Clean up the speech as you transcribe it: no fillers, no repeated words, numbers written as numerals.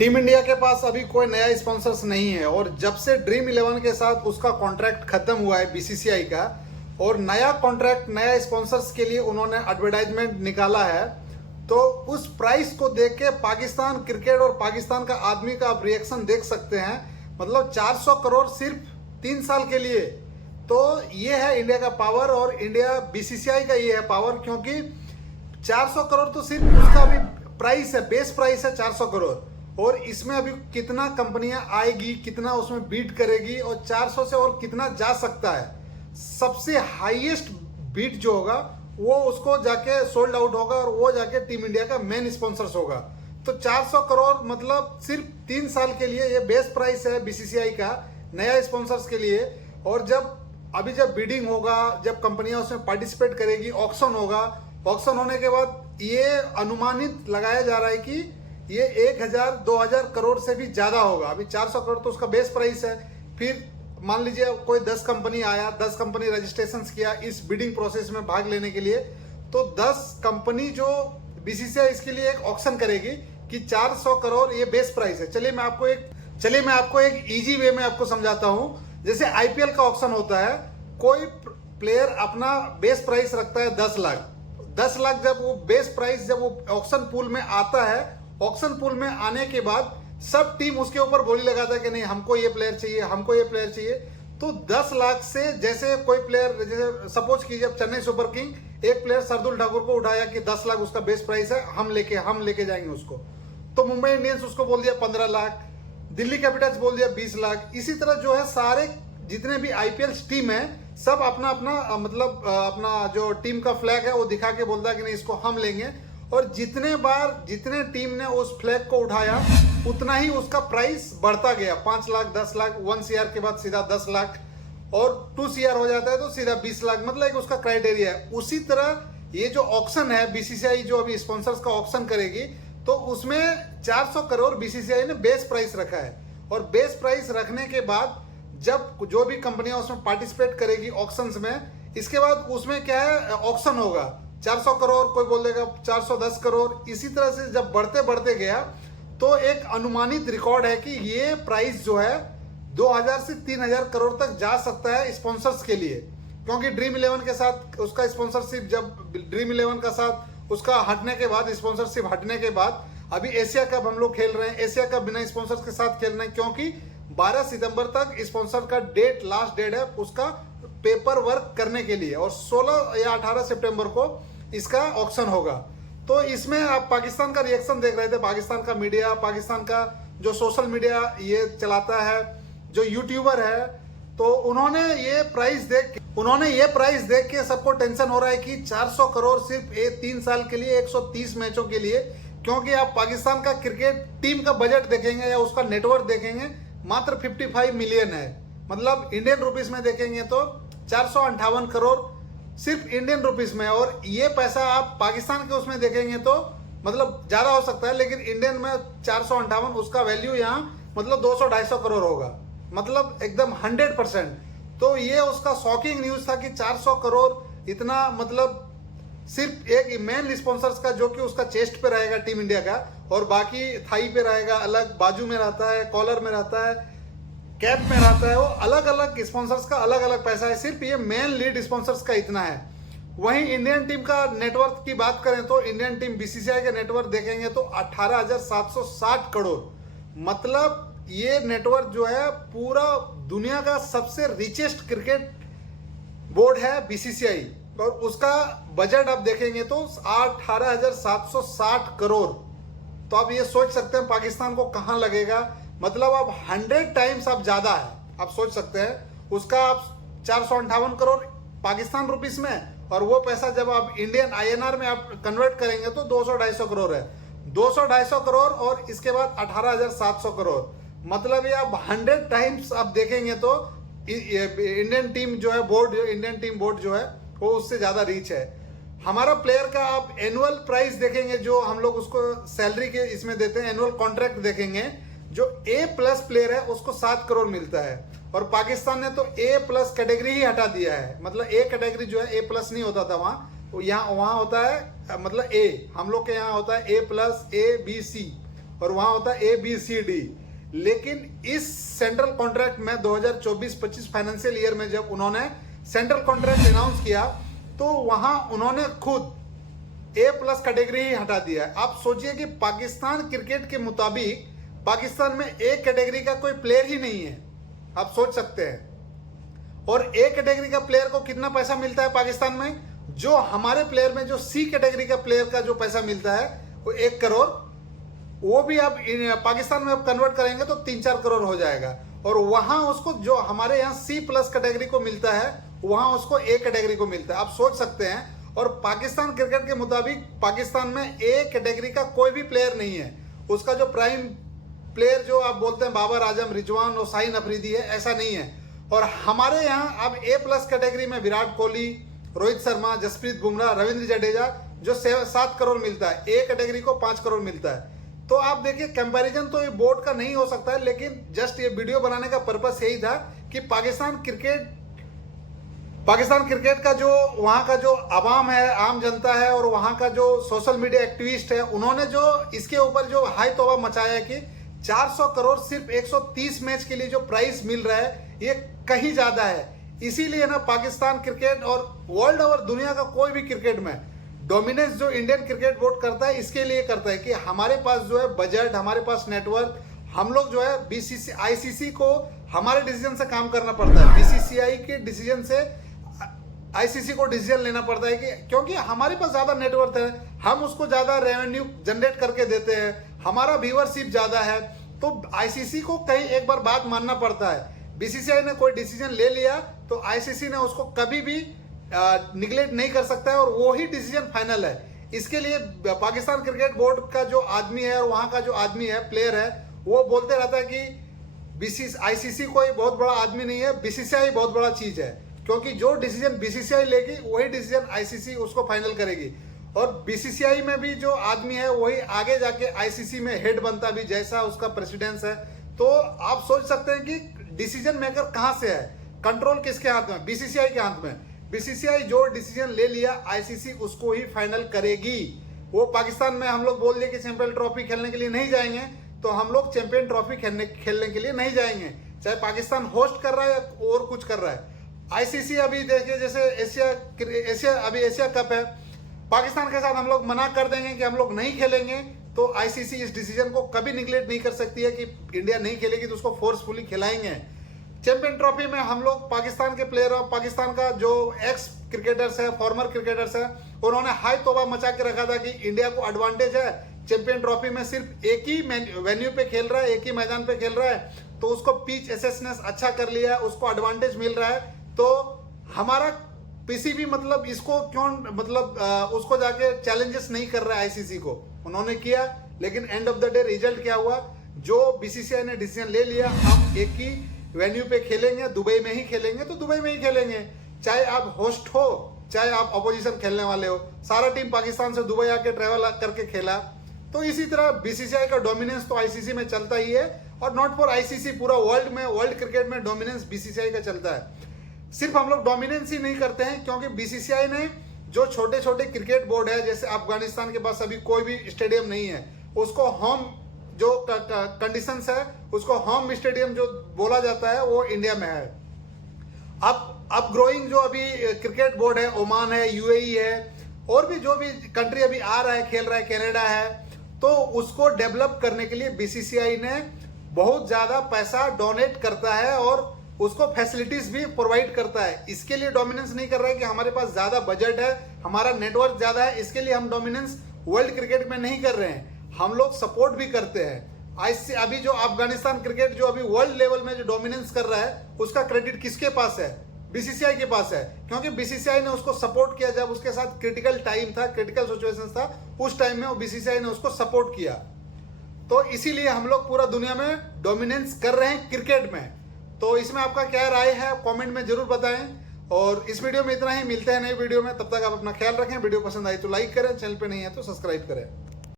Team India के पास अभी कोई नया स्पॉन्सर्स नहीं है और जब से ड्रीम 11 के साथ उसका कॉन्ट्रैक्ट खत्म हुआ है बीसीसीआई का और नया कॉन्ट्रैक्ट नया स्पॉन्सर्स के लिए उन्होंने एडवर्टाइजमेंट निकाला है, तो उस प्राइस को देख के पाकिस्तान क्रिकेट और पाकिस्तान का आदमी का आप रिएक्शन देख सकते हैं। मतलब 400 करोड़ सिर्फ 3 साल के लिए, तो ये है इंडिया का पावर और इंडिया बीसीसीआई का ये है पावर, क्योंकि 400 करोड़ तो सिर्फ उसका अभी प्राइस है, बेस प्राइस है 400 करोड़ और इसमें अभी कितना कंपनियां आएगी, कितना उसमें बीट करेगी और 400 से और कितना जा सकता है। सबसे हाईएस्ट बीट जो होगा वो उसको जाके सोल्ड आउट होगा और वो जाके टीम इंडिया का मेन स्पॉन्सर्स होगा। तो 400 करोड़ मतलब सिर्फ 3 साल के लिए ये बेस्ट प्राइस है बीसीसीआई का नया स्पॉन्सर्स के लिए। और जब बिडिंग होगा, जब कंपनियां उसमें पार्टिसिपेट करेगी, ऑक्शन होगा, ऑक्शन होने के बाद ये अनुमानित लगाया जा रहा है कि ये 1000-2000 करोड़ से भी ज्यादा होगा। अभी 400 करोड़ तो उसका बेस प्राइस है। फिर मान लीजिए कोई 10 कंपनी आया, 10 कंपनी रजिस्ट्रेशन किया इस बिडिंग प्रोसेस में भाग लेने के लिए, तो 10 कंपनी जो बीसीसीआई इसके लिए एक ऑक्शन करेगी कि 400 करोड़ ये बेस प्राइस है। चलिए मैं आपको एक इजी वे में आपको समझाता हूं। जैसे आईपीएल का ऑक्शन होता है, कोई प्लेयर अपना बेस प्राइस रखता है 10 लाख। 10 लाख जब वो बेस प्राइस जब वो ऑक्शन पूल में आता है, ऑक्शन पूल में आने के बाद सब टीम उसके ऊपर बोली लगाता है कि नहीं हमको ये प्लेयर चाहिए, हमको ये प्लेयर चाहिए। तो 10 लाख से जैसे कोई प्लेयर, जैसे सपोज कीजिए अब चेन्नई सुपर किंग एक प्लेयर शार्दुल ठाकुर को उठाया कि 10 लाख उसका बेस प्राइस है, हम लेके जाएंगे उसको, तो मुंबई इंडियंस उसको बोल दिया 15 लाख, दिल्ली कैपिटल्स बोल दिया 20 लाख। इसी तरह जो है सारे जितने भी आईपीएल टीम है सब अपना अपना मतलब अपना जो टीम का फ्लैग है वो दिखा के बोलता है कि नहीं इसको हम लेंगे। और जितने टीम ने उस फ्लैग को उठाया उतना ही उसका प्राइस बढ़ता गया। 5 लाख, 10 लाख, 1 सीआर के बाद सीधा 10 लाख और 2 सीआर हो जाता है तो सीधा 20 लाख, मतलब एक उसका क्राइटेरिया है। उसी तरह ये जो ऑक्शन है बीसीसीआई जो अभी स्पॉन्सर्स का ऑक्शन करेगी, तो उसमें 400 करोड़ बीसीसीआई ने बेस प्राइस रखा है। और बेस प्राइस रखने के बाद जब जो भी कंपनियां उसमें पार्टिसिपेट करेगी ऑक्शंस में, इसके बाद उसमें क्या है ऑक्शन होगा 400 करोड़, कोई बोल देगा 410 करोड़। इसी तरह से जब बढ़ते बढ़ते गया तो एक अनुमानित रिकॉर्ड है कि ये प्राइस जो है 2000 से 3000 करोड़ तक जा सकता है स्पॉन्सर्स के लिए। क्योंकि ड्रीम 11 के साथ उसका स्पॉन्सरशिप, जब ड्रीम 11 का साथ उसका हटने के बाद, स्पॉन्सरशिप हटने के बाद अभी एशिया कप हम लोग खेल रहे हैं, एशिया कप बिना स्पॉन्सर्स के साथ खेल रहे हैं, क्योंकि 12 सितंबर तक स्पॉन्सर का लास्ट डेट है उसका पेपर वर्क करने के लिए और 16 या 18 सितंबर को इसका ऑक्शन होगा। तो इसमें आप पाकिस्तान का रिएक्शन देख रहे थे, पाकिस्तान का मीडिया, पाकिस्तान का जो सोशल मीडिया ये चलाता है, जो यूट्यूबर है, तो उन्होंने ये प्राइस देख के सबको टेंशन हो रहा है कि 400 करोड़ सिर्फ 3 साल के लिए 130 मैचों के लिए। क्योंकि आप पाकिस्तान का क्रिकेट टीम का बजट देखेंगे या उसका नेटवर्क देखेंगे मात्र 55 मिलियन है। मतलब इंडियन रुपीस में देखेंगे तो 458 करोड़ सिर्फ इंडियन रुपीस में। और ये पैसा आप पाकिस्तान के उसमें देखेंगे तो मतलब ज्यादा हो सकता है, लेकिन इंडियन में 458 उसका वैल्यू यहाँ मतलब 200-250 करोड़ होगा, मतलब एकदम 100%। तो ये उसका शॉकिंग न्यूज था कि 400 करोड़ इतना, मतलब सिर्फ एक मेन स्पॉन्सर्स का जो कि उसका चेस्ट पे रहेगा टीम इंडिया का, और बाकी थाई पे रहेगा, अलग बाजू में रहता है, कॉलर में रहता है, कैप में रहता है, वो अलग अलग स्पॉन्सर्स का अलग अलग पैसा है। सिर्फ ये मेन लीड स्पॉन्सर्स का इतना है। वहीं इंडियन टीम का नेटवर्क की बात करें तो इंडियन टीम बीसीसीआई का नेटवर्क देखेंगे तो 18,760 करोड़, मतलब ये नेटवर्क जो है पूरा दुनिया का सबसे रिचेस्ट क्रिकेट बोर्ड है बीसीसीआई। और उसका बजट आप देखेंगे तो 18,760 करोड़। तो आप ये सोच सकते हैं पाकिस्तान को कहां लगेगा, मतलब अब 100 टाइम्स आप ज्यादा है। आप सोच सकते हैं उसका आप 458 करोड़ पाकिस्तान रुपीस में, और वो पैसा जब आप इंडियन आईएनआर में आप कन्वर्ट करेंगे तो 200-250 करोड़ है। 200-250 करोड़ और इसके बाद 18,700 करोड़, मतलब ये आप 100 टाइम्स आप देखेंगे तो इंडियन टीम जो है बोर्ड, इंडियन टीम बोर्ड जो है वो उससे ज्यादा रीच है। हमारा प्लेयर का आप एनुअल प्राइस देखेंगे जो हम लोग उसको सैलरी के इसमें देते हैं, एनुअल कॉन्ट्रैक्ट देखेंगे, जो A+ प्लेयर है उसको 7 करोड़ मिलता है। और पाकिस्तान ने तो A+ कैटेगरी ही हटा दिया है, मतलब A कैटेगरी जो है A+ नहीं होता था वहां होता है मतलब A, हम लोग के यहाँ होता है A+, A, B, C, और वहां होता है ABCD। लेकिन इस सेंट्रल कॉन्ट्रैक्ट में 2024-25 फाइनेंशियल ईयर में जब उन्होंने सेंट्रल कॉन्ट्रैक्ट अनाउंस किया तो वहां उन्होंने खुद A+ कैटेगरी ही हटा दिया है। आप सोचिए कि पाकिस्तान क्रिकेट के मुताबिक पाकिस्तान में A कैटेगरी का कोई प्लेयर ही नहीं है, आप सोच सकते हैं। और A कैटेगरी का प्लेयर को कितना पैसा मिलता है पाकिस्तान में? जो हमारे प्लेयर में जो C कैटेगरी का प्लेयर का जो पैसा मिलता है वो 1 करोड़, वो भी आप पाकिस्तान में आप कन्वर्ट करेंगे तो 3-4 करोड़ हो जाएगा। और वहां उसको जो हमारे यहाँ C+ कैटेगरी को मिलता है वहां उसको A कैटेगरी को मिलता है, आप सोच सकते हैं। और पाकिस्तान क्रिकेट के मुताबिक पाकिस्तान में A कैटेगरी का कोई भी प्लेयर नहीं है। उसका जो प्राइम प्लेयर जो आप बोलते हैं बाबर आजम, रिजवान और शाहीन अफरीदी है, ऐसा नहीं है। और हमारे यहाँ अब A+ कैटेगरी में विराट कोहली, रोहित शर्मा, जसप्रीत बुमराह, रविंद्र जडेजा जो 7 करोड़ मिलता है, A कैटेगरी को 5 करोड़ मिलता है। तो आप देखिए कंपैरिजन तो ये बोर्ड का नहीं हो सकता है, लेकिन जस्ट ये वीडियो बनाने का पर्पस यही था कि पाकिस्तान क्रिकेट का जो वहाँ का जो आवाम है, आम जनता है और वहाँ का जो सोशल मीडिया एक्टिविस्ट है, उन्होंने जो इसके ऊपर जो हाई तौबा मचाया है कि 400 करोड़ सिर्फ 130 मैच के लिए जो प्राइस मिल रहा है ये कहीं ज्यादा है। इसीलिए ना पाकिस्तान क्रिकेट और वर्ल्ड और दुनिया का कोई भी क्रिकेट में डोमिनेंस जो इंडियन क्रिकेट बोर्ड करता है इसके लिए करता है कि हमारे पास जो है बजट, हमारे पास नेटवर्क, हम लोग जो है ICC को हमारे डिसीजन से काम करना पड़ता है। BCCI के डिसीजन से ICC को डिसीजन लेना पड़ता है कि क्योंकि हमारे पास ज्यादा नेटवर्क है, हम उसको ज्यादा रेवेन्यू जनरेट करके देते हैं, हमारा व्यूअरशिप ज्यादा है, तो ICC को कहीं एक बार बात मानना पड़ता है। BCCI ने कोई डिसीजन ले लिया तो ICC ने उसको कभी भी निगलेक्ट नहीं कर सकता है और वो ही डिसीजन फाइनल है। इसके लिए पाकिस्तान क्रिकेट बोर्ड का जो आदमी है और वहां का जो आदमी है, प्लेयर है, वो बोलते रहता है कि ICC कोई बहुत बड़ा आदमी नहीं है, BCCI बहुत बड़ा चीज है। क्योंकि जो डिसीजन BCCI लेगी वही डिसीजन ICC उसको फाइनल करेगी। और BCCI में भी जो आदमी है वही आगे जाके ICC में हेड बनता भी, जैसा उसका प्रेसिडेंस है। तो आप सोच सकते हैं कि डिसीजन मेकर कहां से है, कंट्रोल किसके हाथ में? BCCI के हाथ में। BCCI जो डिसीजन ले लिया ICC उसको ही फाइनल करेगी। वो पाकिस्तान में हम लोग बोल दिए कि चैंपियन ट्रॉफी खेलने के लिए नहीं जाएंगे, तो हम लोग चैंपियन ट्रॉफी खेलने के लिए नहीं जाएंगे, चाहे पाकिस्तान होस्ट कर रहा है या और कुछ कर रहा है। ICC अभी देखिए जैसे एशिया कप है, पाकिस्तान के साथ हम लोग मना कर देंगे कि हम लोग नहीं खेलेंगे, तो ICC इस डिसीजन को कभी निगलेक्ट नहीं कर सकती है कि इंडिया नहीं खेलेगी तो उसको फोर्सफुली खिलाएंगे। चैंपियन ट्रॉफी में हम लोग पाकिस्तान के प्लेयर और पाकिस्तान का जो एक्स क्रिकेटर्स है, फॉर्मर क्रिकेटर्स है, उन्होंने हाई तौबा मचा के रखा था कि इंडिया को एडवांटेज है, चैंपियन ट्रॉफी में सिर्फ एक ही वेन्यू पे खेल रहा है, एक ही मैदान पे खेल रहा है, तो उसको पिच एसेसनेस अच्छा कर लिया है, उसको एडवांटेज मिल रहा है। तो हमारा PCB मतलब इसको क्यों उसको जाके चैलेंजेस नहीं कर रहा है ICC को, उन्होंने किया। लेकिन end of the day result क्या हुआ? जो BCCI ने डिसीजन ले लिया, हम एक ही वेन्यू पे खेलेंगे, दुबई में ही खेलेंगे तो दुबई में ही खेलेंगे, चाहे आप होस्ट हो चाहे आप अपोजिशन खेलने वाले हो। सारा टीम पाकिस्तान से दुबई आके ट्रेवल करके खेला। तो इसी तरह BCCI का डोमिनेंस तो ICC में चलता ही है, और नॉट फॉर ICC, पूरा वर्ल्ड क्रिकेट में डोमिनेंस BCCI का चलता है। सिर्फ हम लोग डोमिनेंस ही नहीं करते हैं, क्योंकि BCCI ने जो छोटे छोटे क्रिकेट बोर्ड है, जैसे अफगानिस्तान के पास अभी कोई भी स्टेडियम नहीं है, उसको होम जो कंडीशंस है उसको होम स्टेडियम जो बोला जाता है वो इंडिया में है। अब ग्रोइंग जो अभी क्रिकेट बोर्ड है, ओमान है, UAE है, और भी जो भी कंट्री अभी आ रहा है, खेल रहा है, कनाडा है, तो उसको डेवलप करने के लिए BCCI ने बहुत ज्यादा पैसा डोनेट करता है और उसको फैसिलिटीज भी प्रोवाइड करता है। इसके लिए डोमिनेंस नहीं कर रहा है कि हमारे पास ज्यादा बजट है, हमारा नेटवर्क ज्यादा है, इसके लिए हम डोमिनेंस वर्ल्ड क्रिकेट में नहीं कर रहे हैं, हम लोग सपोर्ट भी करते हैं। अभी जो अफगानिस्तान क्रिकेट जो अभी वर्ल्ड लेवल में जो डोमिनेंस कर रहा है, उसका क्रेडिट किसके पास है? BCCI के पास है, क्योंकि BCCI ने उसको सपोर्ट किया। जब उसके साथ क्रिटिकल टाइम था, क्रिटिकल सिचुएशन था, उस टाइम में वो BCCI ने उसको सपोर्ट किया। तो इसीलिए हम लोग पूरा दुनिया में डोमिनेंस कर रहे हैं क्रिकेट में। तो इसमें आपका क्या राय है कमेंट में जरूर बताएं। और इस वीडियो में इतना ही, मिलते हैं नई वीडियो में, तब तक आप अपना ख्याल रखें। वीडियो पसंद आई तो लाइक करें, चैनल पे नहीं है तो सब्सक्राइब करें।